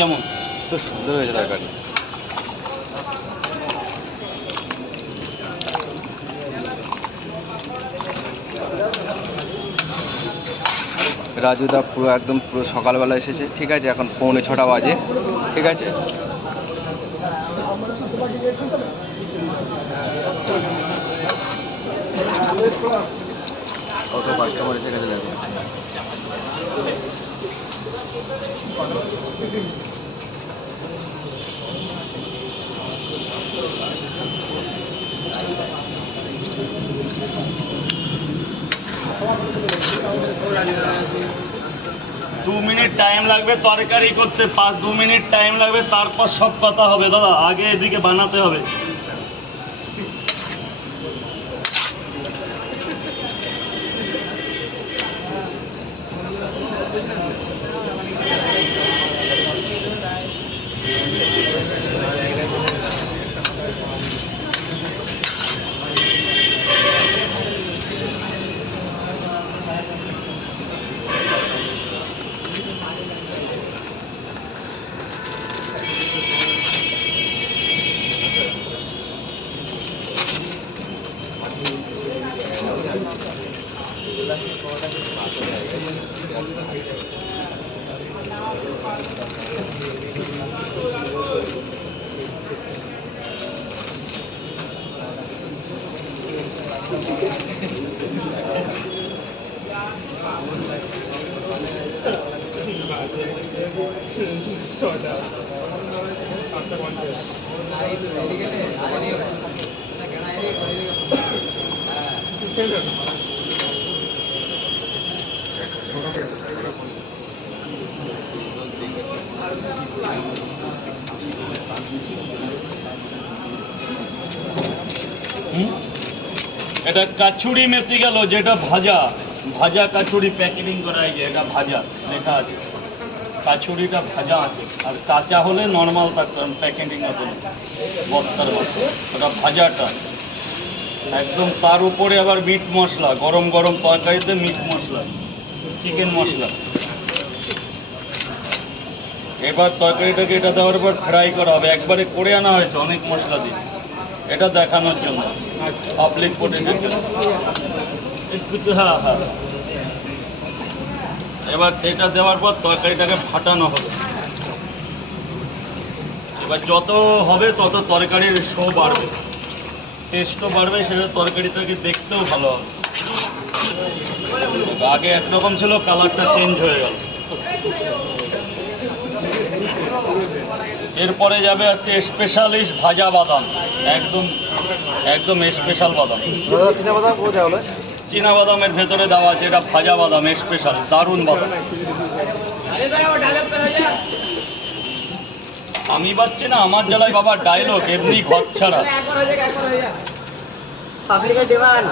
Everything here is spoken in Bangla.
কেমন? তো সুন্দর হয়েছে তরকারি। রাজুদা পুরো একদম পুরো সকালবেলা এসেছে, ঠিক আছে? এখন 6:45 বাজে, ঠিক আছে? কত কাস্টমার এসে গেছে দেখো। দু মিনিট টাইম লাগবে তরকারি করতে, 2 মিনিট টাইম লাগবে, তারপর সব কথা হবে দাদা। আগে এদিকে বানাতে হবে। এটা কাছুরি মেথি গেল, যেটা ভাজা ভাজা কাছুরি প্যাকেটিং করা হয়েছে, এটা ভাজা লেখা আছে। কাছুরিটা ভাজা আছে, আর কাঁচা হলে নর্মাল থাকতো প্যাকেটিং আছে বস্তার মতো। ওটা ভাজাটা একদম। তার উপরে আবার মিট মশলা, গরম গরম তরকারিতে মিট মশলা, চিকেন মশলা। এবার তরকারিটাকে এটা দেওয়ার পর ফ্রাই করা হবে। একবারে করে আনা হয়েছে অনেক মশলা দিয়ে, এটা দেখানোর জন্য পাবলিক পোটেন্টের জন্য। হ্যাঁ হ্যাঁ। এবার এটা দেওয়ার পর তরকারিটাকে ফাটানো হবে। এবার যত হবে তত তরকারির শো বাড়বে, টেস্টও বাড়বে, সেটা তরকারিটাকে দেখতেও ভালো হবে। আগে একরকম ছিল, কালারটা চেঞ্জ হয়ে গেল। এরপরে যাবে আছে স্পেশালিস্ট ভাজা বাদাম, একদম একদম স্পেশাল বাদাম। চীনা বাদামের ভেতরে দেওয়া আছে, এটা ভাজা বাদাম স্পেশাল, দারুণ বাদাম। আমি পাচ্ছি না, আমার জেলায় বাবা ডায়লগ এমনি ঘর ছাড়া। পাবলিকের ডিমান্ড